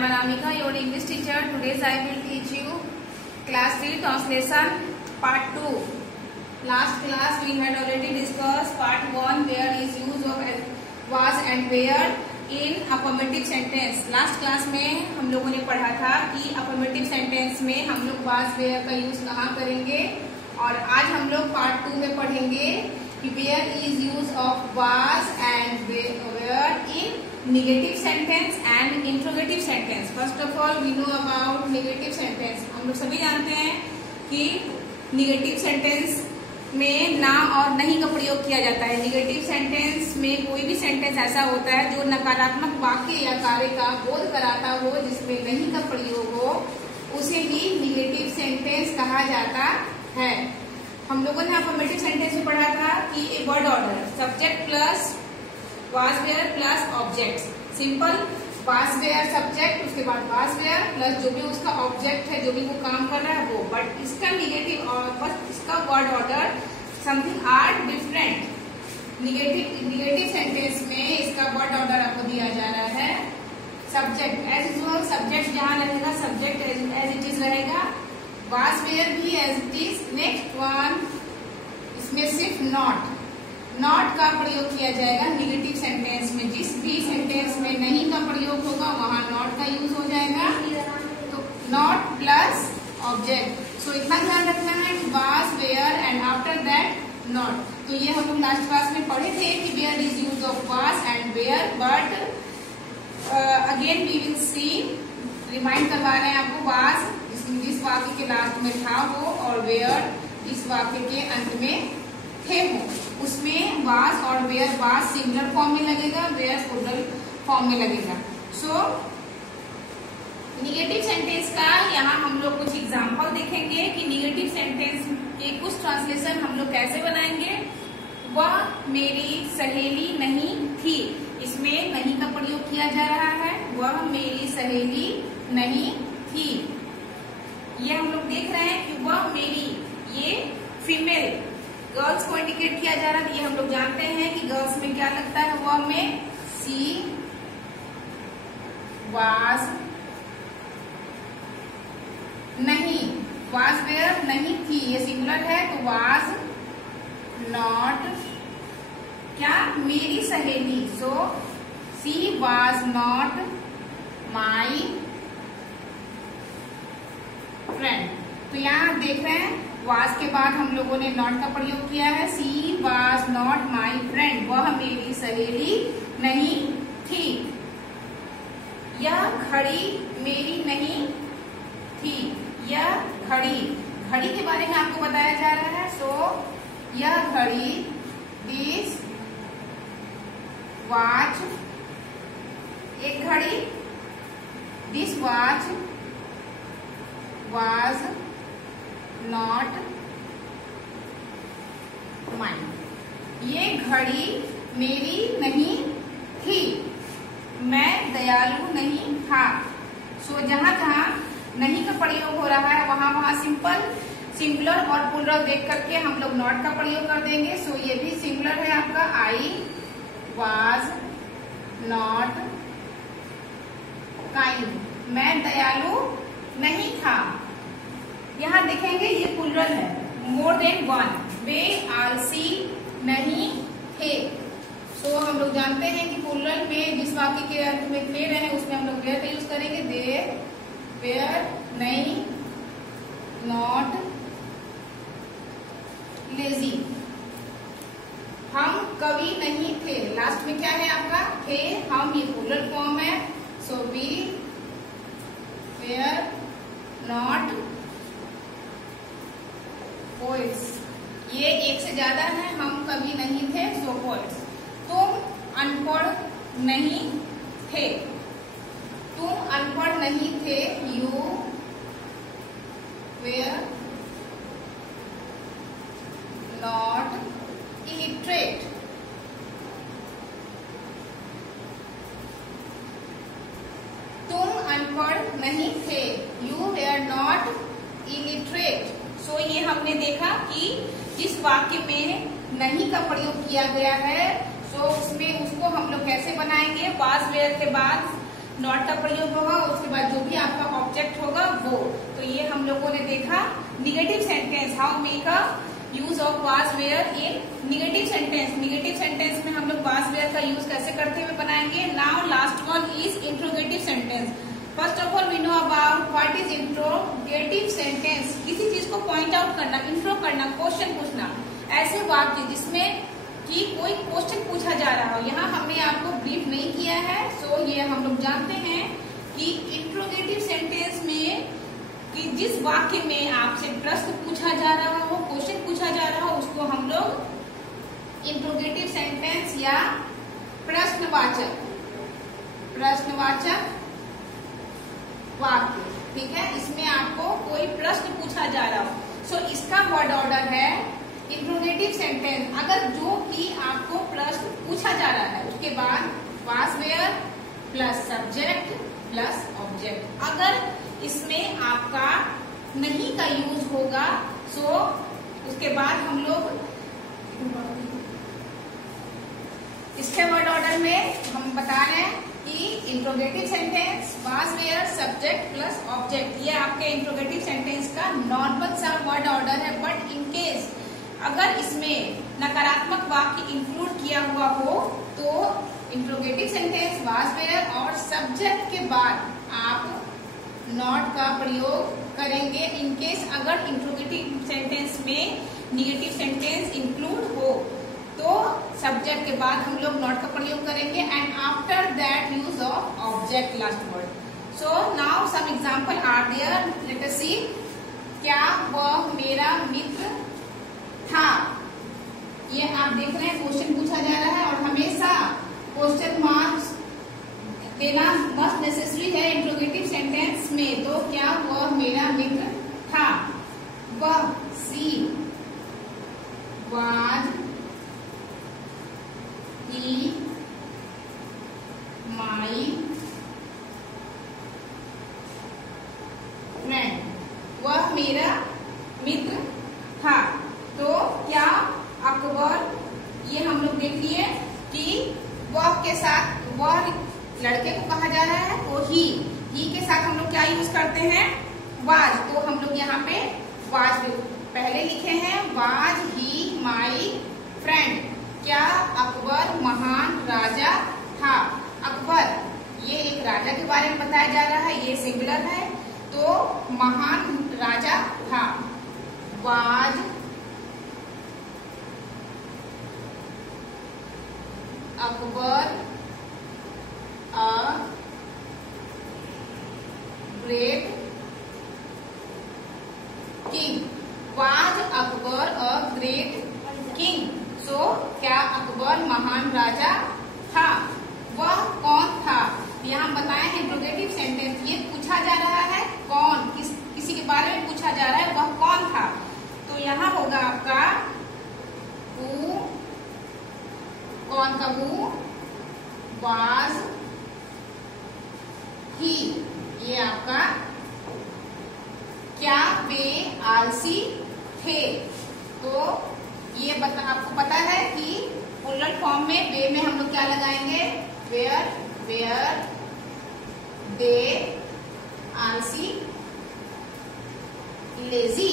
am Anamika, your English teacher. Today I will teach you class 3 translation part 2. Last class we had already discussed part 1 where is use of was and where in affirmative sentence. Last class में हम लोगों ने पढ़ा था कि affirmative sentence में हम लोग was where का यूज कहाँ करेंगे, और आज हम लोग पार्ट 2 में पढ़ेंगे कि where is use of was and where in negative sentence and interrogative sentence. First of all we know about negative sentence. हम लोग सभी जानते हैं कि negative sentence में ना और नहीं का प्रयोग किया जाता है. निगेटिव सेंटेंस में कोई भी सेंटेंस ऐसा होता है जो नकारात्मक वाक्य या कार्य का बोध कराता हो, जिसमें नहीं का प्रयोग हो, उसे ही निगेटिव सेंटेंस कहा जाता है. हम लोगों ने अफर्मेटिव सेंटेंस में पढ़ा था कि a word order subject plus was were plus object. Simple was were subject, उसके बाद वाज वेयर प्लस जो भी उसका ऑब्जेक्ट है, जो भी वो काम कर रहा है वो. बट इसका निगेटिव और बस इसका word order something are different. Negative sentence में इसका वर्ड ऑर्डर आपको दिया जा रहा है सब्जेक्ट एज यूजुअल. सब्जेक्ट जहां रहेगा सब्जेक्ट एज इट इज रहेगा, वाज वेयर भी as it is. Next one, इसमें सिर्फ नॉट का प्रयोग किया जाएगा निगेटिव सेंटेंस में. जिस भी सेंटेंस में नहीं का प्रयोग होगा वहां नॉट का यूज हो जाएगा. तो नॉट प्लस ऑब्जेक्ट. सो इतना ध्यान रखना है कि was were and after that not. तो ये हम लोग लास्ट क्लास में पढ़े थे कि were is use of was and were. But again we will see, remind करवा रहे हैं आपको. वाज जिस वाक्य के लास्ट में था वो, और वेयर इस वाक्य के अंत में थे वो. उसमें वाज और वेयर, वाज सिंगुलर फॉर्म में लगेगा, वेयर प्लूरल फॉर्म में लगेगा. सो निगेटिव सेंटेंस का यहाँ हम लोग कुछ एग्जांपल देखेंगे कि निगेटिव सेंटेंस के कुछ ट्रांसलेशन हम लोग कैसे बनाएंगे. वह मेरी सहेली नहीं थी. इसमें नहीं का प्रयोग किया जा रहा है. वह मेरी सहेली नहीं थी. ये हम लोग देख रहे हैं कि वह मेरी, ये फीमेल गर्ल्स को इंडिकेट किया जा रहा है. ये हम लोग जानते हैं कि गर्ल्स में क्या लगता है. वह में सी वाज नहीं, वाज वेयर नहीं थी, ये सिंगुलर है. तो वाज नॉट क्या मेरी सहेली. So she was not my friend. तो यहाँ देख रहे हैं वाज के बाद हम लोगों ने नॉट का प्रयोग किया है. सी वाज नॉट माई फ्रेंड. वह मेरी सहेली नहीं थी. यह घड़ी मेरी नहीं थी. यह घड़ी के बारे में आपको बताया जा रहा है. सो यह घड़ी, दिस वॉच, एक घड़ी, this watch was not mine. ये घड़ी मेरी नहीं थी. मैं दयालु नहीं था. सो जहां जहां नहीं का प्रयोग हो रहा है वहां वहां सिंपल सिंगुलर और प्लूरल देख करके हम लोग नॉट का प्रयोग कर देंगे. सो ये भी सिंगुलर है आपका. I was not kind. मैं दयालु नहीं था. यहाँ देखेंगे ये प्लूरल है, मोर देन वन. वे आलसी नहीं थे. तो हम लोग जानते हैं कि प्लूरल में जिस वाक्य के अंत में थे रहे उसमें हम लोग वेयर का यूज करेंगे. दे वेयर नहीं, नॉट लेजी. हम कवि नहीं थे. लास्ट में क्या है आपका थे, हम, ये प्लूरल फॉर्म है. So we were not poets. ये एक से ज्यादा है, हम कभी नहीं थे. So poets. तुम अनपढ़ नहीं थे. तुम अनपढ़ नहीं थे. You were not illiterate. तुम अनपढ़ नहीं थे. You were not illiterate. So ये हमने देखा कि जिस वाक्य में नहीं का प्रयोग किया गया है, सो उसमें उसको हम लोग कैसे बनाएंगे. वाज वेयर के बाद नॉट का प्रयोग होगा, उसके बाद जो भी आपका ऑब्जेक्ट होगा वो। तो ये हम लोगों ने देखा negative sentence, how make a use of was were in negative sentence. Negative sentence में हम लोग वाज वेयर का यूज कैसे करते हुए बनाएंगे। Now last one is interrogative sentence. First of all we know about what is interrogative sentence. किसी चीज को पॉइंट आउट करना, इंट्रो करना, क्वेश्चन पूछना, ऐसे वाक्य जिसमें कि कोई क्वेश्चन पूछा जा रहा हो। यहाँ हमने आपको ब्रीफ नहीं किया है, सो ये हम लोग जानते हैं कि इंट्रोगेटिव सेंटेंस में कि जिस वाक्य में आपसे प्रश्न पूछा जा रहा हो, क्वेश्चन पूछा जा रहा हो, उसको हम लोग इंट्रोगेटिव सेंटेंस या प्रश्नवाचक वाक्य, ठीक है। इसमें आपको कोई प्रश्न पूछा जा रहा हो, सो इसका वर्ड ऑर्डर है इंट्रोगेटिव सेंटेंस। अगर जो कि आपको प्रश्न पूछा जा रहा है उसके बाद was were plus subject plus object. अगर इसमें आपका नहीं का यूज होगा, सो उसके बाद हम लोग इसके वर्ड ऑर्डर में हम बता रहे हैं कि interrogative sentence was were subject plus object, ये आपके इंट्रोगेटिव सेंटेंस का नॉर्मल सा वर्ड ऑर्डर है। बट इन केस अगर इसमें नकारात्मक वाक्य इंक्लूड किया हुआ हो तो इंट्रोगेटिव सेंटेंस वाज वेयर और सब्जेक्ट के बाद आप नॉट का प्रयोग करेंगे। इन केस अगर इंट्रोगेटिव सेंटेंस में निगेटिव सेंटेंस इंक्लूड हो तो सब्जेक्ट के बाद हम लोग नॉट का प्रयोग करेंगे and after that use of object last word. So now some example are there, let us see. क्या वह मेरा मित्र था। ये आप देख रहे हैं क्वेश्चन पूछा जा रहा है और हमेशा क्वेश्चन मार्क्स देना मस्ट नेसेसरी है इंट्रोगेटिव सेंटेंस में। तो क्या वह मेरा मित्र था। वह she was he my friend. वह मेरा मित्र था। तो क्या अकबर, ये हम लोग देख लिए कि वह के साथ वह लड़के को कहा जा रहा है तो ही के साथ हम लोग क्या यूज करते हैं वाज। तो हम लोग यहाँ पे वाज पहले लिखे हैं, वाज ही माई फ्रेंड। क्या अकबर महान राजा था। अकबर ये एक राजा के बारे में बताया जा रहा है, ये सिंगुलर है, तो महान राजा था। Was Akbar a great king. Was Akbar a great king. So क्या अकबर महान राजा था। वह कौन था। यहाँ बताए हैं इंट्रोगेटिव सेंटेंस, ये पूछा जा रहा है कौन, किसी के बारे में पूछा जा रहा है, वह कौन था। तो यहाँ होगा आपका हु, कौन का हु, वाज ही। ये आपका क्या वे आलसी थे। तो ये आपको पता है कि प्लूरल फॉर्म में वे में हम लोग क्या लगाएंगे, वेयर दे आलसी लेजी।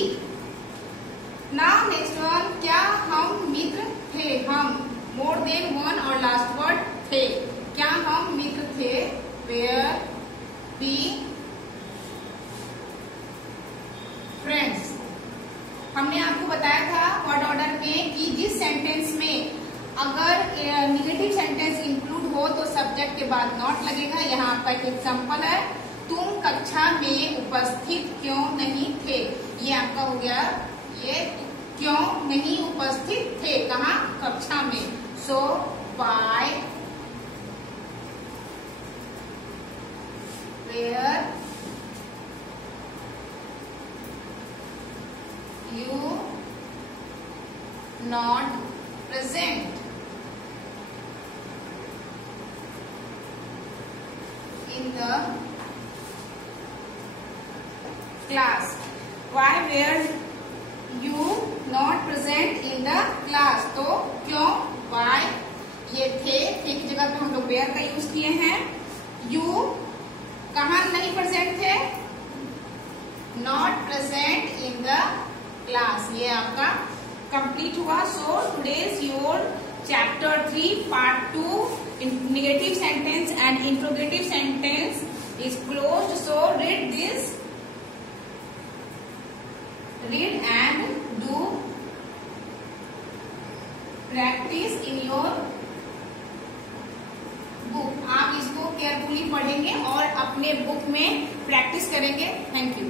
नाउ नेक्स्ट वन, क्या हम मित्र थे। हम मोर देन वन और लास्ट वर्ड थे। क्या हम मित्र थे, वेयर वी फ्रेंड्स। हमने आपको बताया था वर्ड ऑर्डर में कि जिस सेंटेंस में अगर निगेटिव सेंटेंस इंक्लूड हो तो सब्जेक्ट के बाद नॉट लगेगा। यहाँ आपका एक एग्जांपल है, तुम कक्षा में उपस्थित क्यों नहीं थे। ये आपका हो गया, ये क्यों नहीं उपस्थित थे, कहाँ, कक्षा में। सो why were you not present in the class? Why were you not present in the class? तो क्यों, why, ये थे की जगह पे हम लोग where का यूज किए हैं। You not present in the class. ये आपका कंप्लीट हुआ। So today's your chapter 3 part 2 negative sentence and interrogative sentence is closed. So read this, read and do practice in your book. आप इसको carefully पढ़ेंगे और अपने बुक में practice करेंगे। Thank you.